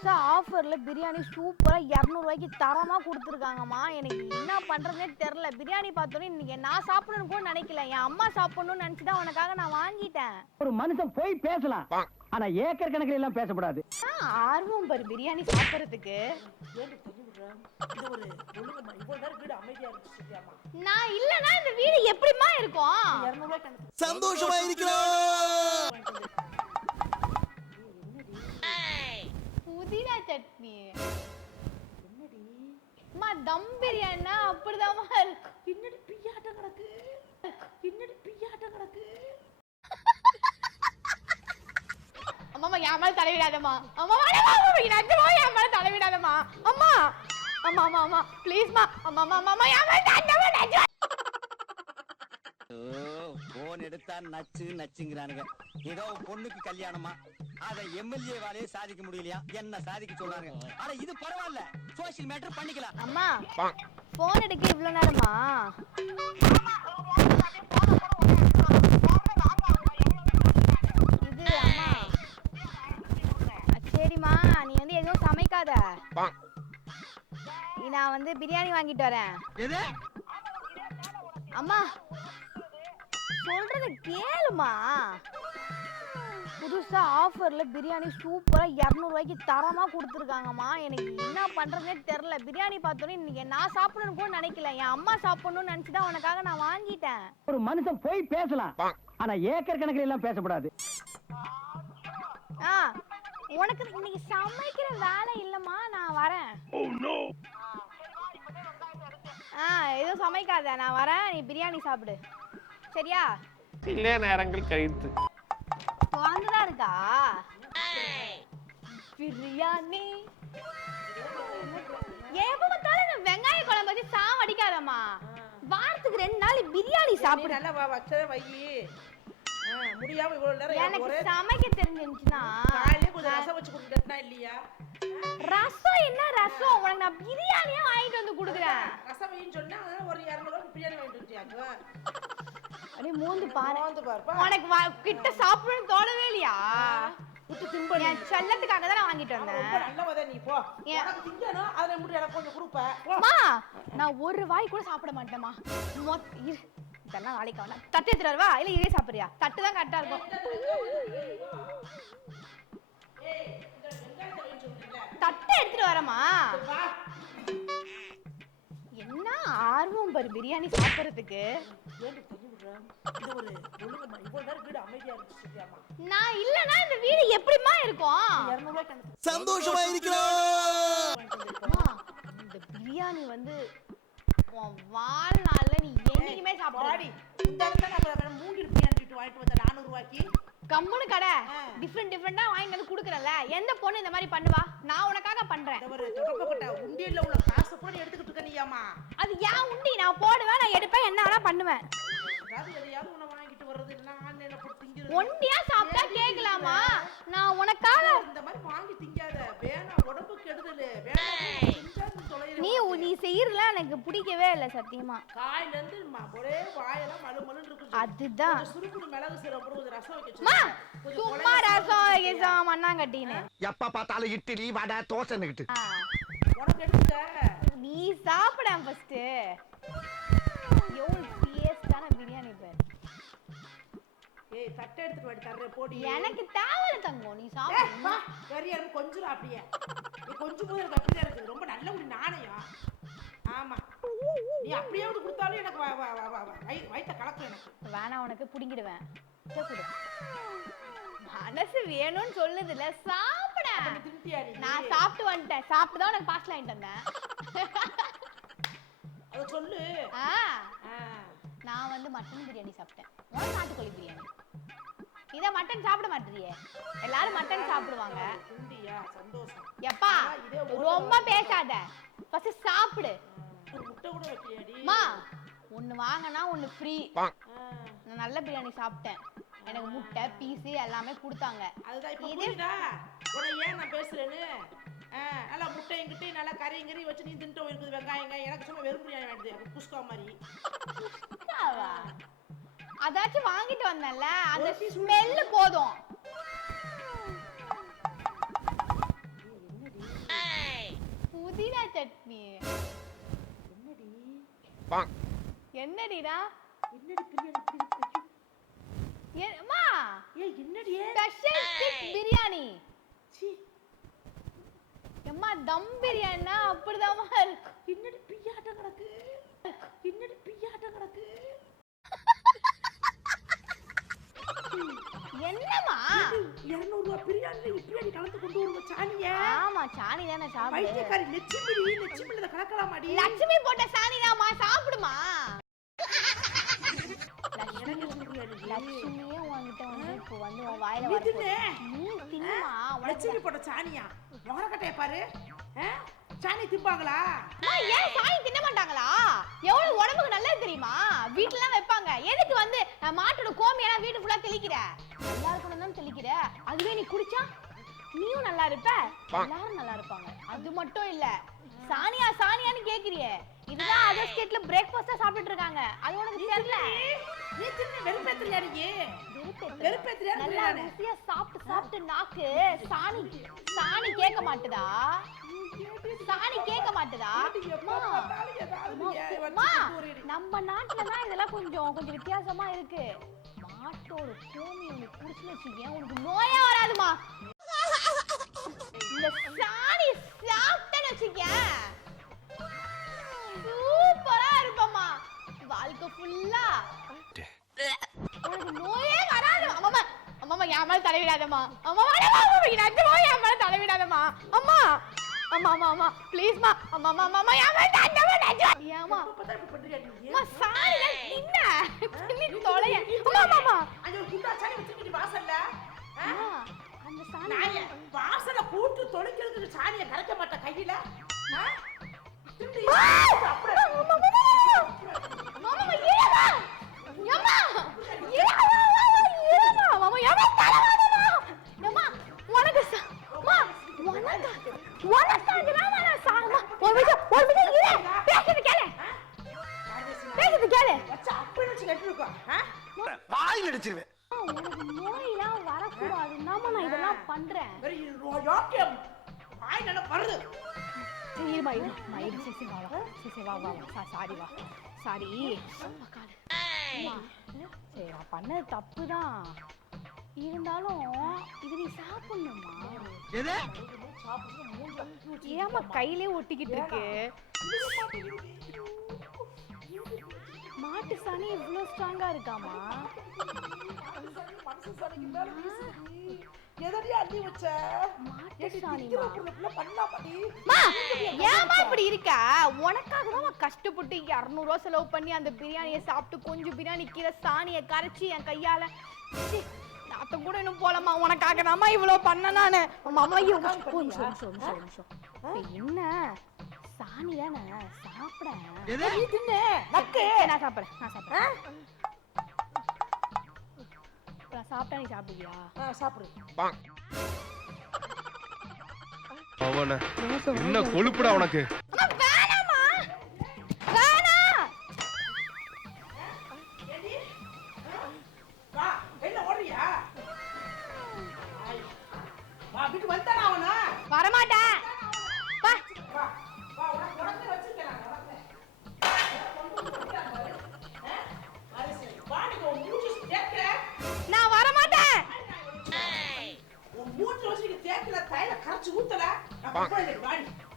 புதுசா ஆஃபர்ல பிரியாணி சூப்பரா இரநூறுவாய்க்கு தரமா கொடுத்துருக்காங்கம்மா. எனக்கு என்ன பண்றதுனே தெரில. பிரியாணி பார்த்தோன்னே இன்னைக்கு நான் சாப்பிடணும்னு கூட நினைக்கல. என் அம்மா சாப்பிடணும்னு நினைச்சு தான் உனக்காக நான் வாங்கிட்டேன். ஒரு மனுஷன் போய் பேசலாம். ஆனா ஏக்கர் கணக்கில் எல்லாம் பேசக்கூடாது ஆ, ஆர்வம் பாரு பிரியாணி சாப்பிட்றதுக்கு. நான் இல்லனா இந்த வீடு எப்படிம்மா இருக்கும்? சந்தோஷமா இருக்கிறோம். புதினா சட்னி என்னடி அம்மா தம் பிரியாணினா அப்படிதாம்மா இருக்கும் பின்னாடி பிய்யாட்டம் கிடக்கு பின்னாடி பிய்யாட்டம் கிடக்கு அம்மா என் மேல தலைவிடாதம்மா அம்மா நிஜமா என் மேல தலைவிடாதம்மா அம்மா அம்மா அம்மா அம்மா ப்ளீஸ்மா அம்மா அம்மா அம்மா, அம்மா என் மேல தண்டமா நிஜமா போன் எடுத்தா நச்சு நச்சுங்கிறானுங்க ஏதோ பொண்ணுக்கு கல்யாணமா அத எம்எல்ஏ வாலே சாதிக்க முடியலையா? என்ன சாதிக்க சொல்றாங்க? ஆனா இது பரவாயில்ல. சோசியல் மேட்டர் பண்ணிக்கலாம். அம்மா போன் எடுக்க இவ்வளவு நேரமா? இது அம்மா. சரிம்மா நீ வந்து எதுவும் சமைக்காத. நீ நான் வந்து பிரியாணி வாங்கிட்டு வரேன். எது? அம்மா சொல்றத கேளுமா புதுசா ஆஃபர்ல பிரியாணி சூப்பரா இரநூறுவாய்க்கு தரமா கொடுத்துருக்காங்கம்மா. எனக்கு என்ன பண்றதுனே தெரில பிரியாணி பார்த்தோன்னே இன்னைக்கு நான் சாப்பிடணும்னு கூட நினைக்கல. என் அம்மா சாப்பிடணும்னு நினைச்சு தான் உனக்காக நான் வாங்கிட்டேன். ஒரு மனுஷன் போய் பேசலாம். ஆனா ஏக்கர் கணக்கில் எல்லாம் பேசக்கூடாது ஆ உனக்கு இன்னைக்கு சமைக்கிற வேலை இல்லம்மா. நான் வரேன். ஆ எதுவும் சமைக்காத. நான் வரேன். நீ பிரியாணி சாப்பிடு. சரியா? சில நேரங்கள் கழித்து. குழந்தைதான் இருக்கா? பிரியாணி. எப்ப பார்த்தாலும் இந்த வெங்காய குழம்பு வச்சு சாம் அடிக்காதம்மா. வாரத்துக்கு ரெண்டு நாள் பிரியாணி சாப்பிடு. நல்லா வா வச்ச வை. முடியாம இவ்வளவு நேரம் எனக்கு சமைக்க தெரிஞ்சிருந்துச்சுன்னா காலையிலே கொஞ்சம் ரசம் வச்சு கொடுத்துட்டா இல்லையா? ரசம் என்ன ரசம்? உனக்கு நான் பிரியாணியா வாங்கிட்டு வந்து கொடுக்குறேன். ரசம் வைன்னு சொன்னா ஒரு இரநூறுவா பிரியாணி வாங்கிட்டு வந்துட்டியாங்க அப்படியே மூந்து பாரு. வந்து பாருப்பா உனக்கு வா- கிட்ட சாப்பிடணும்னு தோணவே இல்லையா? விட்டு திம்ப என் செல்லத்துக்காக தான் நான் வாங்கிட்டு ரொம்ப வந்தேன் நல்லவதா நீ போ. ஏன்? உனக்கு திங்கணும் அதுல மட்டும் எனக்கு கொஞ்சம் கொடுப்ப. போ. அம்மா நான் ஒரு வாய் கூட சாப்பிட மாட்டேம்மா மொத் இரு. இதெல்லாம் நாளைக்கு வேணாம் தட்டு எடுத்துட்டு வரவா? இல்ல இதே சாப்பிடுறியா? தட்டு தான் கரெக்டா இருக்கும். தட்டை எடுத்துட்டு வரமா வா. என்ன ஆர்வம் பாரு பிரியாணி சாப்பிடுறதுக்கு? நான் இல்லனா இந்த வீடு எப்படிம்மா இருக்கும்? சந்தோஷமா இருக்கிறோம் இந்த பிரியாணி வந்து உன் வாழ்நாள்ல நீ என்னைக்குமே சாப்பிடாடி பாடி. இந்த மூங்கில் பிரியாணி வீட்டு வாங்கிட்டு வந்தேன் நானூறு ரூபாய்க்கு. கம்முனு கடை. டிஃப்ரெண்ட் டிஃப்ரெண்டா வாங்கி வந்து குடுக்குறல எந்த பொண்ணு இந்த மாதிரி பண்ணுவா? நான் உனக்காக பண்றேன். ஒரு தொடக்கப்பட்ட உண்டியல்ல உள்ள காசை கூட நீ எடுத்துக்கிட்டு இருக்க நீயாமா அது ஏன் உண்டி? நான் போடுவேன் நான் எடுப்பேன் என்ன வேணா பண்ணுவேன். ஏதாவது எதையாவது உன்னை வாங்கிட்டு வர்றது இல்லைன்னா ஆன்லைன்ல போட்டு திங்கிறது ஒண்டியா சாப்பிட்டா கேட்கலாமா நான் உனக்காக இந்த மாதிரி வாங்கி திங்காத வேணாம் உடம்பு கெடுதல் வேணாம் திங்காத தொலைல நீ செய்யறதுலாம் எனக்கு பிடிக்கவே இல்லை சத்தியமா. காயில இருந்து ஒரே வாயெல்லாம் மழு மழுன்னு இருக்கு அதுதான் சுருக்குடு மிளகு போட்டு கொஞ்சம் ரசம் வைக்க அம்மா, சொல்லு. கொஞ்சம் சும்மா ரசம் கிசம் மண்ணாங்கட்டின்னு எப்ப பார்த்தாலும் இட்லி வடை தோசைன்னுகிட்டு உனக்கு எடுத்துக்க. நீ சாப்பிட ஃபர்ஸ்ட் எவ்வளவு டேஸ்டான பிரியாணி பேர். ஏய் தட்டை எடுத்துட்டு வாடி தர்றேன் போடி. எனக்கு தேவையில்ல தங்கம். நீ சாப்பிடு. வெறியா கொஞ்சம் அப்படியே. நீ கொஞ்சம் போது எனக்கு அப்படிதான் இருக்குது ரொம்ப நல்ல ஒரு நாணயம் ஆமா வந்து கொடுத்தாலும் எனக்கு வ- வ- வ- வ- வ- வயி- வயித்த கலக்கும் எனக்கு. வேணாம் உனக்கு புடிங்கிடுவேன். மனசு வேணும்னு சொல்லுதுல சாப்பிட. நான் சாப்பிட்டு வந்துட்டேன். சாப்பிட்டு தான் உனக்கு பார்சல் வாங்கிட்டு வந்தேன் அதை சொல்லு. நான் வந்து மட்டன் பிரியாணி சாப்பிட்டேன். நாட்டுக்கோழி பிரியாணி. இதை மட்டன் சாப்பிட மாட்டேறியே. எல்லாரும் மட்டன் சாப்பிடுவாங்க. எப்பா ரொம்ப பேசாத. ஃபர்ஸ்ட் சாப்பிடு. முட்டை கூட அம்மா வாங்கினா ஒன்னு ஃப்ரீ நான் நல்ல பிரியாணி சாப்பிட்டேன். எனக்கு முட்டை பீஸு எல்லாமே கொடுத்தாங்க. அதுதான் இப்ப புரியுதா? ஏன் நான் பேசுறேன்னு? நல்லா முட்டையும் கிட்டையும் நல்லா கறியும் கறி வச்சு நீ தின்ட்டு இருக்குது வெங்காயங்க எனக்கு சும்மா வெறும் பிரியாணி வேண்டியது குஸ்கா மாதிரி. அதாச்சும் வாங்கிட்டு வந்தேன்ல அந்த ஸ்மெல்லு போதும். என்னடி? சட்னி. என்னடிடா? என்னடி பிரியாணி இப்படி இருக்கு? ஏ- அம்மா ஏய் என்னடி ஸ்பெஷல் ஃபிஷ் பிரியாணி சீ அம்மா தம் பிரியாணினா அப்படிதாம்மா இருக்கும் என்னடி பிய்யாட்டம் கிடக்கு என்னடி பிய்யாட்டம் கிடக்கு என்னம்மா இருநூறு ரூபா பிரியாணில இப்படி கலந்து கொண்டு வருவ சாணிய? ஆமா சாணி தானே சாப்பிடு வைத்தியக்காரி லட்சுமி லட்சுமி இதை லட்சுமி போட்ட சாணிதாம்மா சாப்பிடுமா? லட்சுமியே உன்கிட்ட வந்து இப்போ வந்து உன் வாயில நீ வர தின்னு. நீ தின்னுமா உனக்கு லட்சுமி போட்ட சாணியா? முகரக்கட்டைய பாரு? சாணி திம்பாங்களா? அம்மா, ஏன் சாணி தின்ன மாட்டாங்களா? எவ்வளவு உடம்புக்கு நல்லது தெரியுமா? வீட்டுல வைப்பாங்க. எதுக்கு வந்து மாட்டோட கோமியெல்லாம் வீட்டு ஃபுல்லா தெளிக்கிற? நல்லா இருக்கணும் தான் தெளிக்கிற? அதுவே நீ குடிச்சா நீயும் நல்லா இருப்ப. எல்லாரும் நல்லா இருப்பாங்க. அது மட்டும் இல்ல. சானியா சானியான்னு கேக்குறியே. இதுதான் அதர் ஸ்டேட்ல பிரேக்ஃபாஸ்டா சாப்பிட்டுட்டு இருக்காங்க. அது உனக்கு தெரியல? நீ தின்னு வெறுப்பேத்துறியா நீ வெறுப்பேத்துற. வெறுப்பேத்துறியா நல்லா ருசியா சாப்பிட்டு சாப்பிட்டு நாக்கு. சாணி சாணி கேட்க மாட்டுதா? சாணி கேட்க மாட்டுதா? அம்மா, அம்மா, நம்ம நாட்டுல தான் இதெல்லாம் கொஞ்சம் கொஞ்சம் வித்தியாசமா இருக்கு. மாட்டோட கோமி உனக்கு குடிச்சுன்னு வச்சுக்கேன். உனக்கு நோயே வராதுமா. இந்த சாணி சாப்பிட்டேன்னு வச்சுக்கேன். சூப்பரா இருப்பம்மா வாழ்க்கை ஃபுல்லா உனக்கு நோயே வராது. அம்மா அம்மா என் மேல தலைவிடாதம்மா அம்மா நிஜமா என் மேல தலைவிடாதம்மா அம்மா அம்மா அம்மா அம்மா ப்ளீஸ்மா அம்மா அம்மா அம்மா அம்மா மேல தண்டமா நிஜமா ஏமா அம்மா சாரில நின்ன? பின்னி தொலைய. அம்மா அம்மா அம்மா ஒரு குண்டா சாணி வச்சிருக்கீங்க வாசல்ல? அந்த சாணி. வாசல கூட்டு தொலைக்கிறதுக்கு சாணியை கரைக்க மாட்டேன் கையில. பண்றேன். யோக்கியம் வாய் நல்லா வருது சரி வா வா. சரி வா வா வா. சா சாரி வா. சாரி. அம்மா, காலு. அம்மா, சரி நான் பண்ணது தப்பு தான் இருந்தாலும் இது நீ சாப்பிடணுமா? எது? ஏமா கையிலே ஒட்டிக்கிட்டு இருக்கு? மாட்டு சாணி இவ்வளோ ஸ்ட்ராங்கா இருக்காமா எதடி அள்ளி வச்ச? இப்படி இருக்க? உனக்காக தான் கஷ்டப்பட்டு இரநூறுவா செலவு பண்ணி அந்த பிரியாணியை சாப்பிட்டு கொஞ்சம் பிரியாணி கீழே சாணியை கரைச்சி என் கையால நாத்தம் கூட இன்னும் போலம்மா. உனக்காக இவ்வளோ பண்ண நானு. இப்ப என்ன? சாணி தானே சாப்பிட நான் சாப்பிட்றேன் நான் சாப்பிட்றேன். நான் சாப்பிட்டா நீ சாப்பிடுவியா? ஆ, சாப்பிடு. அவன என்ன கொழுப்புடா உனக்கு? அம்மா, தைல கரைச்சு ஊத்தல. நான் போறேன் இன்னைக்கு,